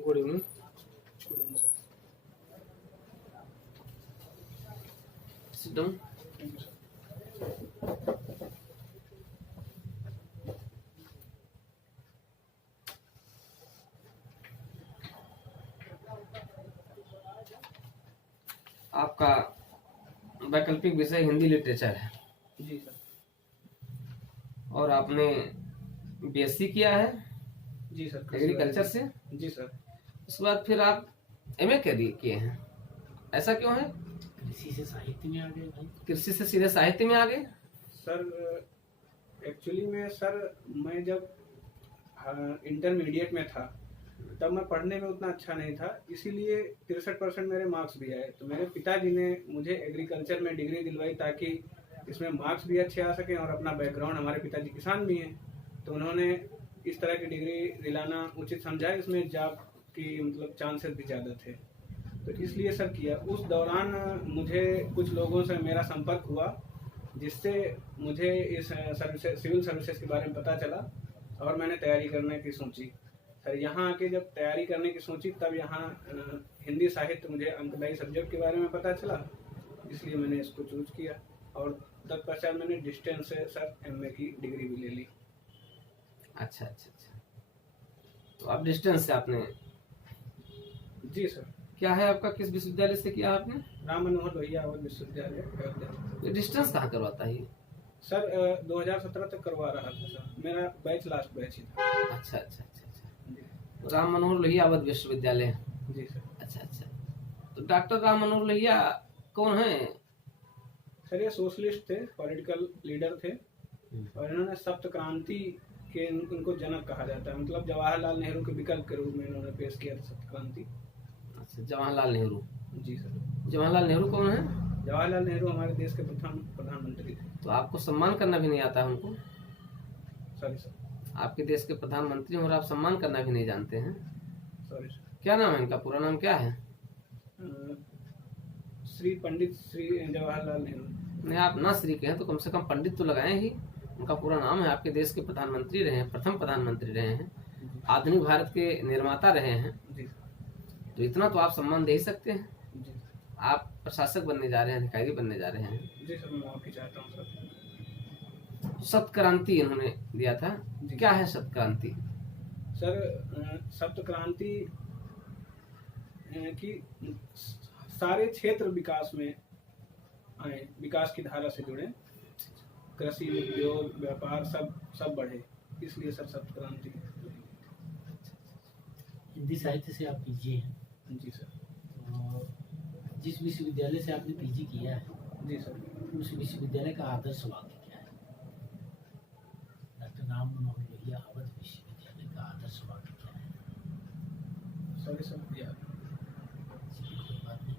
Good evening. Sit down. आपका वैकल्पिक विषय हिंदी लिटरेचर है। जी सर। और आपने बीएससी किया है जी सर। एग्रीकल्चर से। जी सर। उसके बाद फिर आप एमए किए हैं, ऐसा क्यों है? कृषि से साहित्य में आ गए भाई। कृषि से सीधे साहित्य में आ गए? सर एक्चुअली में सर मैं जब इंटरमीडिएट में था तब मैं पढ़ने में उतना अच्छा नहीं था, इसीलिए 63% मेरे मार्क्स भी आए। तो मेरे पिताजी ने मुझे एग्रीकल्चर में डिग्री दिलवाई ताकि इसमें मार्क्स भी अच्छे आ सकें और अपना बैकग्राउंड, हमारे पिताजी किसान भी हैं, तो उन्होंने इस तरह की डिग्री दिलाना उचित समझा। इसमें जॉब की मतलब चांसेस भी ज़्यादा थे, तो इसलिए सर किया। उस दौरान मुझे कुछ लोगों से मेरा संपर्क हुआ जिससे मुझे इस सिविल सर्विसेज के बारे में पता चला और मैंने तैयारी करने की सोची। सर यहाँ आके जब तैयारी करने की सोची तब यहाँ हिंदी साहित्य, मुझे अंकदायी सब्जेक्ट के बारे में पता चला, इसलिए मैंने इसको चूज किया और तत्पश्चात मैंने डिस्टेंस से सर एमए की डिग्री भी ले ली। अच्छा अच्छा अच्छा, तो आप डिस्टेंस से आपने। जी सर। क्या है आपका, किस विश्वविद्यालय से किया आपने? राम मनोहर लोहिया अवध विश्वविद्यालय अयोध्या। ये डिस्टेंस कहाँ करवाता है? सर 2017 तक करवा रहा था सर, मेरा बैच लास्ट बैच ही था। अच्छा अच्छा अच्छा अच्छा, राम मनोहर लोहिया अवध विश्वविद्यालय। जी सर। अच्छा अच्छा, तो डॉक्टर राम मनोहर लोहिया कौन है? सर ये सोशलिस्ट थे, पॉलिटिकल लीडर थे और इन्होंने सप्त क्रांति के इनको जनक कहा जाता है। मतलब जवाहरलाल नेहरू के विकल्प के रूप में इन्होंने पेश किया था सप्त क्रांति। अच्छा, जवाहरलाल नेहरू। जी सर। जवाहरलाल नेहरू कौन है? जवाहरलाल नेहरू हमारे देश के प्रथम प्रधानमंत्री थे। तो आपको सम्मान करना भी नहीं आता है उनको? Sorry sir. आपके देश के प्रधानमंत्री और आप सम्मान करना भी नहीं जानते हैं? Sorry sir. क्या नाम है इनका, पूरा नाम क्या है? श्री पंडित श्री जवाहरलाल नेहरू। नहीं, आप ना श्री कहें तो कम से कम पंडित तो लगाए ही। उनका पूरा नाम है, आपके देश के प्रधानमंत्री रहे हैं, प्रथम प्रधानमंत्री रहे हैं, आधुनिक भारत के निर्माता रहे हैं। जी। तो इतना तो आप सम्मान दे ही सकते हैं। जी। आप प्रशासक बनने जा रहे हैं, अधिकारी बनने जा रहे हैं। जी सर, मैं माफी चाहता हूँ सर। सप्त क्रांति इन्होंने दिया था, क्या है सप्त क्रांति? सर सप्त क्रांति की सारे क्षेत्र विकास में आए, विकास की धारा से जुड़े, कृषि, उद्योग, व्यापार सब बढ़े, इसलिए सर सप्त क्रांति। हिंदी साहित्य से आप पीजी हैं? जी सर। तो जिस विश्वविद्यालय से आपने पीजी किया है, जी सर, उस विश्वविद्यालय का आदर्श वाक्य क्या है? डॉक्टर राम मनोहर लोहिया अवध विश्वविद्यालय का आदर्श वाक्य क्या है? सॉरी सर यार। कोई बात नहीं।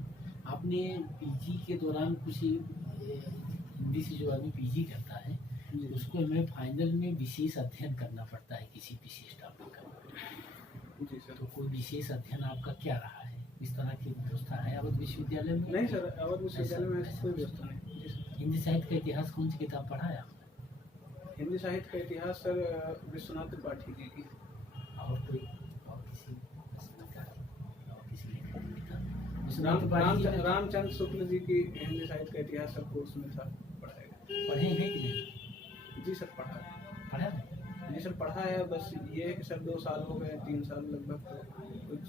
आपने पीजी के दौरान कुछ हिंदी से जो आदमी पीजी करता है उसको हमें फाइनल में विशेष अध्ययन करना पड़ता है किसी विशेष टॉपिक का। जी सर। तो कोई विशेष अध्ययन आपका क्या रहा है? इस तरह की व्यवस्था है अवध विश्वविद्यालय में? नहीं सर, अवध विश्वविद्यालय में ऐसी कोई व्यवस्था नहीं। जी सर। हिंदी साहित्य का इतिहास कौन सी किताब पढ़ा है आपने? हिंदी साहित्य का इतिहास सर विश्वनाथ त्रिपाठी जी की। और कोई और किसी रचनाकार और किसी लेखक की किताब? विश्वनाथ राम त्रिपाठी जी ने रामचंद्र शुक्ल जी की हिंदी साहित्य का इतिहास सब कोर्स में था, पढ़ाएगा। पढ़े हैं कि नहीं? जी सर पढ़ा है। पढ़ा है? जी सर पढ़ा है, बस ये है कि सर 2 साल हो गए, 3 साल लगभग, तो कुछ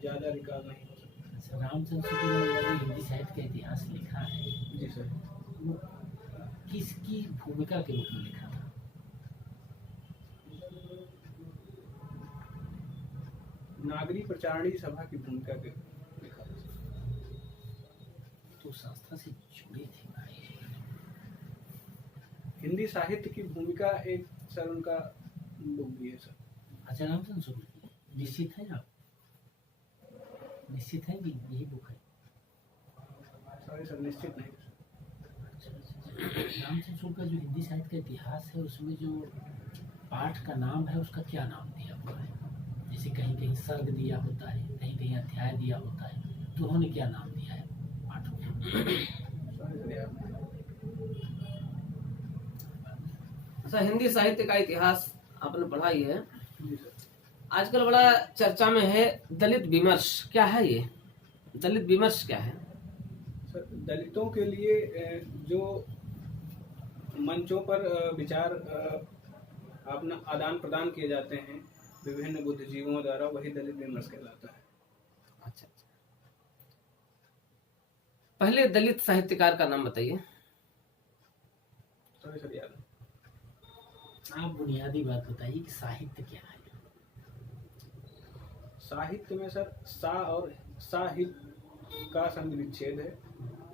ज़्यादा रिकॉर्ड नहीं हो सकता। अच्छा, रामचंद्र शुक्ल ने जो हिंदी साहित्य का इतिहास लिखा है, जी सर। वो किसकी भूमिका के रूप में लिखा था? नागरी प्रचारणी सभा की भूमिका के लिखा था। तो संस्था से जुड़े थे भाई। हिंदी साहित्य की भूमिका एक सर उनका बुक भी है सर। अच्छा, रामचंद्र शुक्ल की निश्चित है आप? निश्चित है कि यही बुक है? सॉरी सर, निश्चित नहीं। रामचंद्र शुक्ल का जो हिंदी साहित्य का इतिहास है उसमें जो पाठ का नाम है उसका क्या नाम दिया हुआ है? जैसे कहीं कहीं सर्ग दिया होता है, कहीं कहीं अध्याय दिया होता है, तो उन्होंने क्या नाम दिया है पाठों को? अच्छा, हिंदी साहित्य का इतिहास आपने पढ़ा ही है, जी सर। आजकल बड़ा चर्चा में है दलित विमर्श, क्या है ये दलित विमर्श क्या है? सर, दलितों के लिए जो मंचों पर विचार अपना आदान प्रदान किए जाते हैं विभिन्न बुद्धिजीवियों द्वारा, वही दलित विमर्श कहलाता है। अच्छा, पहले दलित साहित्यकार का नाम बताइए। सॉरी सर, याद आप बुनियादी बात बताइए कि साहित्य क्या है। साहित्य में सर सा और साहित का संधि विच्छेद है।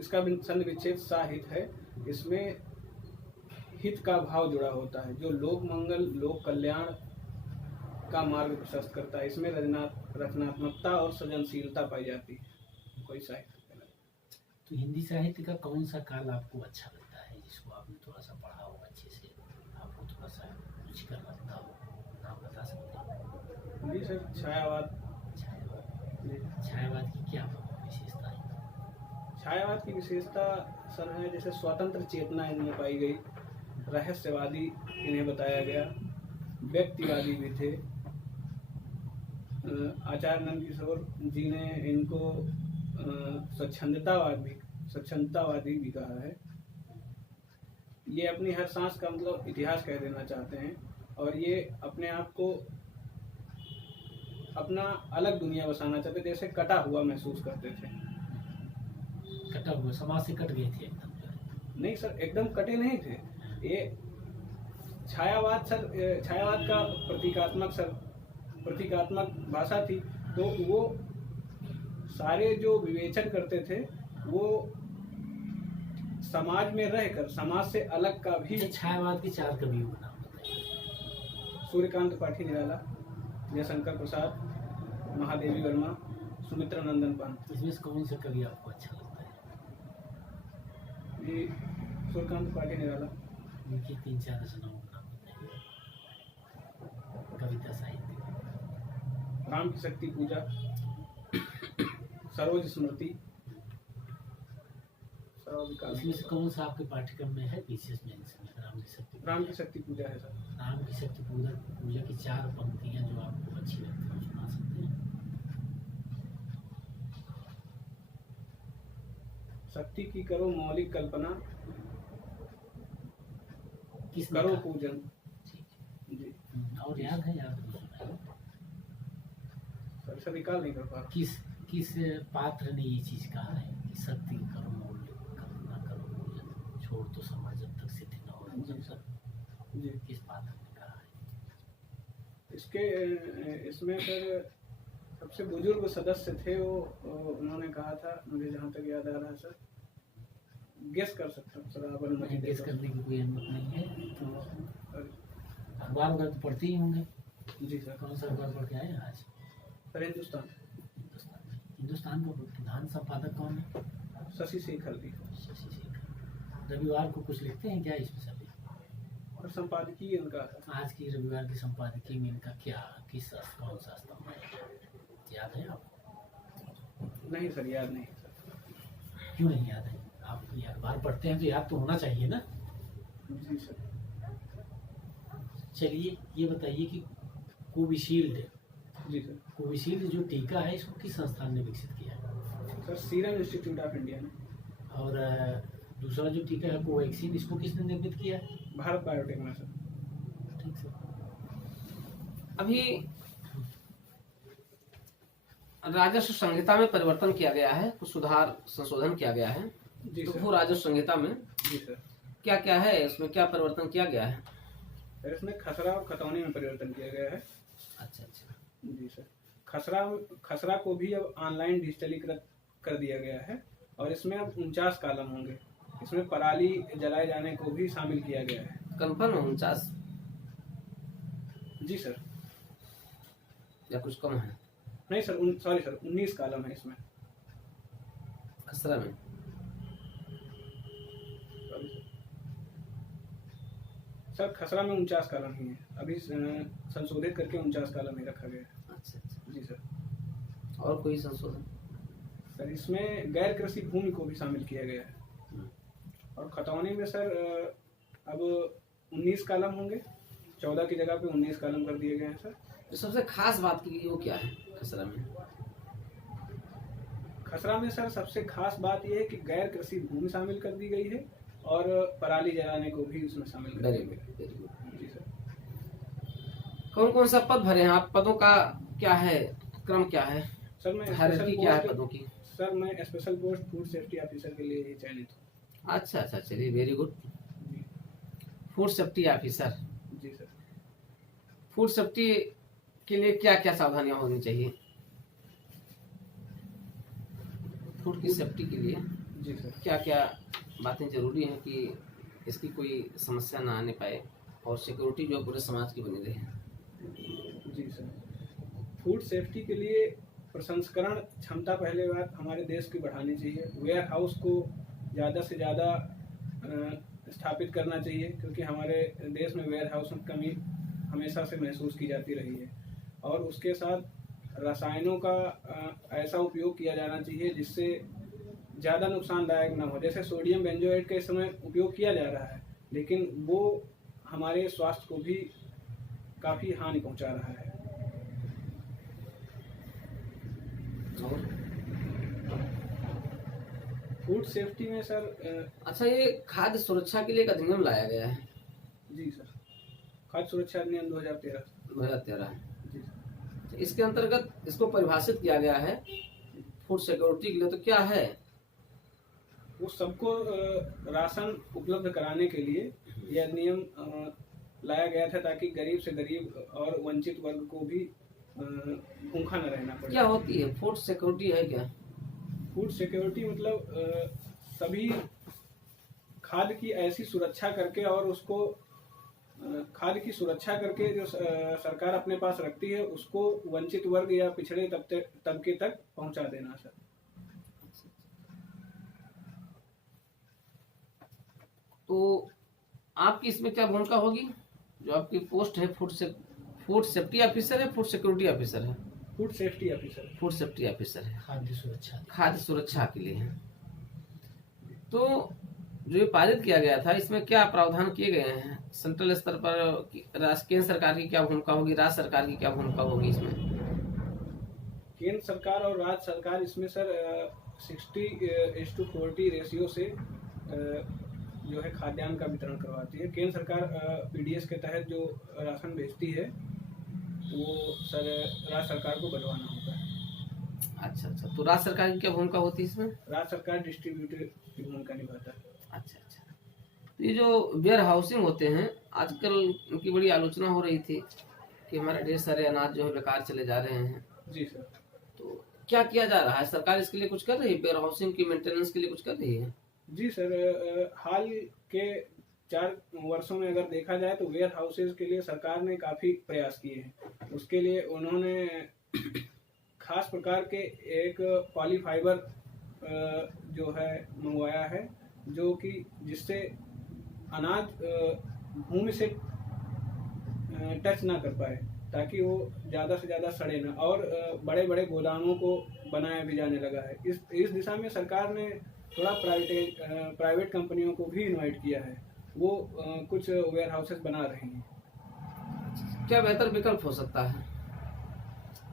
इसका संधि विच्छेद साहित है। इसमें हित का भाव जुड़ा होता है जो लोक मंगल लोक कल्याण का मार्ग प्रशस्त करता है। इसमें रचनात्मकता और सृजनशीलता पाई जाती है। कोई साहित्य कहलाता है। तो हिंदी साहित्य का कौन सा काल आपको अच्छा लगता है, जिसको आपने थोड़ा सा पढ़ा हो अच्छे से, आपको थोड़ा सा रुचिकर लगता हो, नाम बता सकते हैं? जी सर, छायावाद। छायावाद की क्या विशेषता है? छायावाद की विशेषता सर है जैसे स्वतंत्र चेतना इनमें पाई गई, रहस्यवादी इन्हें बताया गया, व्यक्तिवादी भी थे। आचार्य नंद किशोर जी ने इनको स्वच्छंदतावादी भी कहा है। ये अपनी हर सांस का मतलब इतिहास कह देना चाहते हैं और ये अपने आप को अपना अलग दुनिया बसाना चाहते, जैसे कटा हुआ महसूस करते थे। कटा हुआ, समाज से कट गए थे एकदम? नहीं सर, एकदम कटे नहीं थे। ये छायावाद सर, छायावाद का प्रतीकात्मक भाषा थी। तो वो सारे जो विवेचन करते थे वो समाज में रहकर समाज से अलग का भी। छायावाद के 4 कवियों का नाम बताइए। सूर्यकांत पाठी निराला, जयशंकर प्रसाद, महादेवी वर्मा, सुमित्रा नंदन पंत। इसमें से कौन सा कवि आपको अच्छा लगता है? ये सूर्यकांत पाठी निराला। उनकी 3-4 रचनाओं का नाम बताइए कविता साहित्य। राम की शक्ति पूजा, सरोज स्मृति, इसमें से कौन सा आपके पाठ्यक्रम में है विशेष मेंशन? राम की शक्ति पूजा है सर। राम की शक्ति पूजा की 4 पंक्तियां जो आपको अच्छी लगती है सुना सकते हैं? शक्ति की करो मौलिक कल्पना, किस करो पूजन। जी, और याद है? याद तो सुनाइए। सर रिकॉल नहीं कर पा रहा। किस पात्र ने ये चीज कहा है कि शक्ति की करो मौलिक कल्पना, करो पूजन, छोड़ तो समाज जब तक सिद्ध न हो। जी, किस पात्र ने कहा है? इसमें सर सबसे बुजुर्ग सदस्य थे वो, उन्होंने कहा था, मुझे जहाँ तक याद आ रहा है सर, गेस कर सकता हूँ सर। आप नहीं, गेस करने की कोई अनुमति नहीं है। तो अखबार वगैरह तो पढ़ते ही होंगे? जी सर। कौन सा अखबार पढ़ के आए आज? सर हिंदुस्तान का प्रधान संपादक कौन है? शशि शेखर जी। शशि शेखर। रविवार को कुछ लिखते हैं क्या इसमें सभी? और संपादकीय इनका था। आज की रविवार की संपादकीय में इनका क्या, कौन सा स्तंभ है, याद है आपको? नहीं सर, याद नहीं सर। क्यों नहीं याद है? आप अखबार पढ़ते हैं तो याद तो होना चाहिए ना। जी सर। चलिए ये बताइए कि कोविशील्ड, जी सर, कोविशील्ड जो टीका है इसको किस संस्थान ने विकसित किया है? Sir serum institute of India ने। और दूसरा जो टीका है कोवैक्सीन, इसको किसने निर्मित किया है? भारत बायोटेक में सर। ठीक सर। अभी राजस्व संहिता में परिवर्तन किया गया है, कुछ सुधार संशोधन किया गया है। जी तो सर। वो राजस्व संहिता में जी सर। क्या क्या है, इसमें क्या परिवर्तन किया गया है? सर इसमें खसरा और खतौनी में परिवर्तन किया गया है। अच्छा अच्छा। जी सर। खसरा को भी अब ऑनलाइन डिजिटलीकृत कर दिया गया है और इसमें अब 49 कॉलम होंगे। इसमें पराली जलाए जाने को भी शामिल किया गया है। कंफर्म 49? जी सर। या कुछ कम है? नहीं सर, सॉरी सर, 19 कॉलम है इसमें खसरा में। सर खसरा में 49 कॉलम ही है, अभी संशोधित करके 49 कॉलम ही रखा गया है। अच्छा अच्छा। जी सर। और कोई संशोधन? सर इसमें गैर कृषि भूमि को भी शामिल किया गया है। और खतौनी में सर अब 19 कॉलम होंगे, 14 की जगह पे 19 कॉलम कर दिए गए हैं सर। तो सबसे खास बात की वो क्या है खसरा में? खसरा में सर सबसे खास बात यह है कि गैर कृषि भूमि शामिल कर दी गई है और पराली जलाने को भी उसमें शामिल कर वेरी दिया गुड, गया वेरी गुड। है। जी सर। कौन कौन सा पद भरे हैं आप? पदों का क्या है, क्रम क्या है, सर मैं हायरार्की क्या है पदों की? सर मैं special post food safety officer के लिए ही चयनित हूँ। अच्छा अच्छा, चलिए वेरी गुड। जी फूड सेफ्टी ऑफिसर। जी सर। फूड सेफ्टी के लिए क्या क्या सावधानियां होनी चाहिए? फूड की सेफ्टी के लिए जी सर। क्या क्या बातें जरूरी हैं कि इसकी कोई समस्या ना आने पाए और सिक्योरिटी जो पूरे समाज की बनी रहे? जी सर। फूड सेफ्टी के लिए प्रसंस्करण क्षमता पहले बात हमारे देश की बढ़ानी चाहिए। वेयर हाउस को ज़्यादा से ज़्यादा स्थापित करना चाहिए, क्योंकि हमारे देश में वेयर हाउस में कमी हमेशा से महसूस की जाती रही है। और उसके साथ रसायनों का ऐसा उपयोग किया जाना चाहिए जिससे ज़्यादा नुकसानदायक ना हो। जैसे सोडियम बेंजोएट का इस समय उपयोग किया जा रहा है, लेकिन वो हमारे स्वास्थ्य को भी काफ़ी हानि पहुंचा रहा है। और फूड सेफ्टी में सर अच्छा, ये खाद्य सुरक्षा के लिए एक अधिनियम लाया गया है जी सर, खाद्य सुरक्षा अधिनियम 2013। 2013। जी सर। तो इसके अंतर्गत इसको परिभाषित किया गया है फूड सिक्योरिटी के लिए, तो क्या है? वो सबको राशन उपलब्ध कराने के लिए यह नियम लाया गया था, ताकि गरीब से गरीब और वंचित वर्ग को भी भूखा न रहना पड़े। क्या होती है फूड सिक्योरिटी, है क्या? फूड सिक्योरिटी मतलब सभी खाद्य की ऐसी सुरक्षा करके और उसको खाद्य की सुरक्षा करके जो सरकार अपने पास रखती है उसको वंचित वर्ग या पिछड़े तबके तक पहुंचा देना सर। तो आपकी इसमें क्या भूमिका होगी? जो आपकी पोस्ट है फूड सेफ्टी ऑफिसर है, फूड सिक्योरिटी ऑफिसर है? Food safety officer. Food safety officer है, खाद्य सुरक्षा के लिए है। तो जो ये पारित किया गया था, इसमें क्या प्रावधान किए गए हैं? सेंट्रल स्तर पर केंद्र सरकार की क्या भूमिका होगी, राज्य सरकार की क्या भूमिका होगी इसमें? केंद्र सरकार और राज्य सरकार इसमें सर 60:40 रेशियो से जो है खाद्यान्न का वितरण करवाती है। केंद्र सरकार पीडीएस के तहत जो राशन भेजती है वो सर राज्य सरकार को बंटवाना होता है। अच्छा अच्छा, तो राज्य सरकार की क्या भूमिका होती है इसमें? राज्य सरकार डिस्ट्रीब्यूटर की भूमिका निभाता है। अच्छा अच्छा। तो ये जो वेयर हाउसिंग होते हैं, आजकल उनकी बड़ी आलोचना हो रही थी कि हमारे ढेर सारे अनाज जो है बेकार चले जा रहे हैं। जी सर। तो क्या किया जा रहा है? सरकार इसके लिए कुछ कर रही है? वेयर हाउसिंग की मेंटेनेंस के लिए कुछ कर रही है? जी सर, हाल के 4 वर्षों में अगर देखा जाए तो वेयर हाउसेज के लिए सरकार ने काफ़ी प्रयास किए हैं। उसके लिए उन्होंने खास प्रकार के एक पॉलीफाइबर जो है मंगवाया है, जो कि जिससे अनाज भूमि से टच ना कर पाए, ताकि वो ज़्यादा से ज़्यादा सड़े ना। और बड़े बड़े गोदामों को बनाया भी जाने लगा है। इस दिशा में सरकार ने थोड़ा प्राइवेट कंपनियों को भी इनवाइट किया है। वो कुछ वेयर हाउसेस बना रही हैं। क्या बेहतर विकल्प हो सकता है?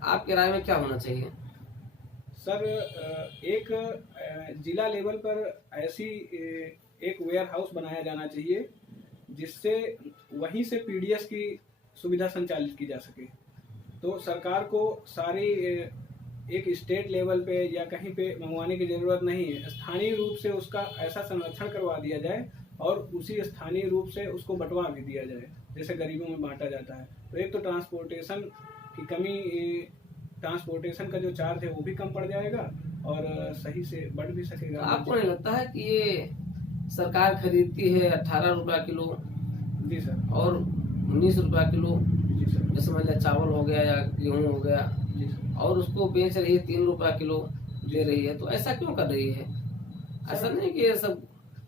आपके राय में क्या होना चाहिए? सर, एक जिला लेवल पर ऐसी एक वेयर हाउस बनाया जाना चाहिए जिससे वहीं से पीडीएस की सुविधा संचालित की जा सके। तो सरकार को सारी एक स्टेट लेवल पे या कहीं पे मंगवाने की ज़रूरत नहीं है। स्थानीय रूप से उसका ऐसा संरक्षण करवा दिया जाए और उसी स्थानीय रूप से उसको बंटवा भी दिया जाए, जैसे गरीबों में बांटा जाता है। तो एक तो ट्रांसपोर्टेशन की कमी, ट्रांसपोर्टेशन का जो चार्ज है वो भी कम पड़ जाएगा और सही से बढ़ भी सकेगा। आपको नहीं लगता है कि ये सरकार खरीदती है 18 रुपया किलो? जी सर। और 19 रुपया किलो, जी सर। जैसे मान लिया चावल हो गया या गेहूँ हो गया, जी सर। और उसको बेच रही है 3 रुपया किलो दे रही है, तो ऐसा क्यों कर रही है? ऐसा नहीं कि ये सब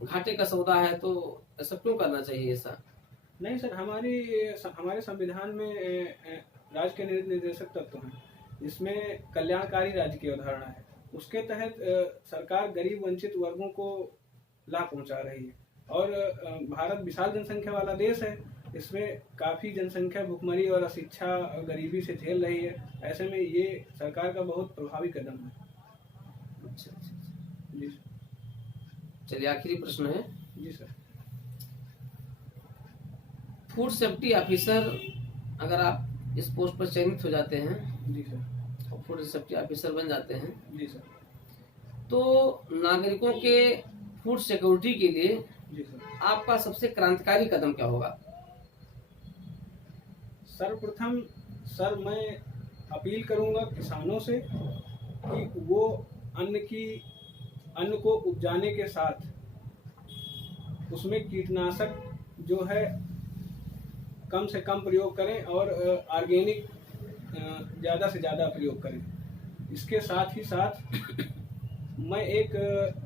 घाटे का सौदा है, तो ऐसा क्यों करना चाहिए ऐसा? नहीं सर, हमारे संविधान में राज्य के निर्देशक तत्व हैं, जिसमें कल्याणकारी राज्य की अवधारणा है। उसके तहत सरकार गरीब वंचित वर्गों को लाभ पहुंचा रही है। और भारत विशाल जनसंख्या वाला देश है, इसमें काफ़ी जनसंख्या भुखमरी और अशिक्षा और गरीबी से झेल रही है। ऐसे में ये सरकार का बहुत प्रभावी कदम है। अच्छा अच्छा अच्छा। जी सर। चलिए आखिरी प्रश्न है, जी सर। फूड सेफ्टी ऑफिसर अगर आप इस पोस्ट पर चयनित हो जाते हैं जी सर। और फूड सेफ्टी ऑफिसर बन जाते हैं, जी सर। तो नागरिकों के फूड सिक्योरिटी के लिए जी सर। आपका सबसे क्रांतिकारी कदम क्या होगा? सर्वप्रथम सर मैं अपील करूंगा किसानों से कि वो अन्न को उपजाने के साथ उसमें कीटनाशक जो है कम से कम प्रयोग करें और ऑर्गेनिक ज़्यादा से ज़्यादा प्रयोग करें। इसके साथ ही साथ मैं एक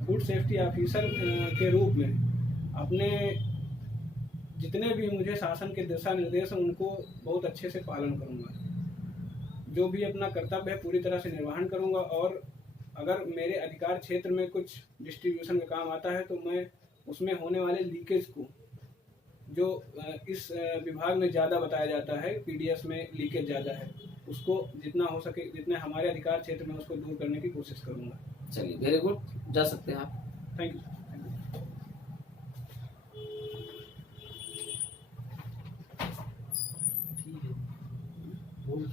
फूड सेफ्टी ऑफिसर के रूप में अपने जितने भी मुझे शासन के दिशा निर्देश हैं उनको बहुत अच्छे से पालन करूंगा। जो भी अपना कर्तव्य है पूरी तरह से निर्वहन करूंगा, और अगर मेरे अधिकार क्षेत्र में कुछ डिस्ट्रीब्यूशन का काम आता है तो मैं उसमें होने वाले लीकेज को, जो इस विभाग में ज़्यादा बताया जाता है, पीडीएस में लीकेज ज़्यादा है, उसको जितना हो सके, जितने हमारे अधिकार क्षेत्र में उसको दूर करने की कोशिश करूंगा। चलिए वेरी गुड, जा सकते हैं आप। Thank you. ठीक है, बोल।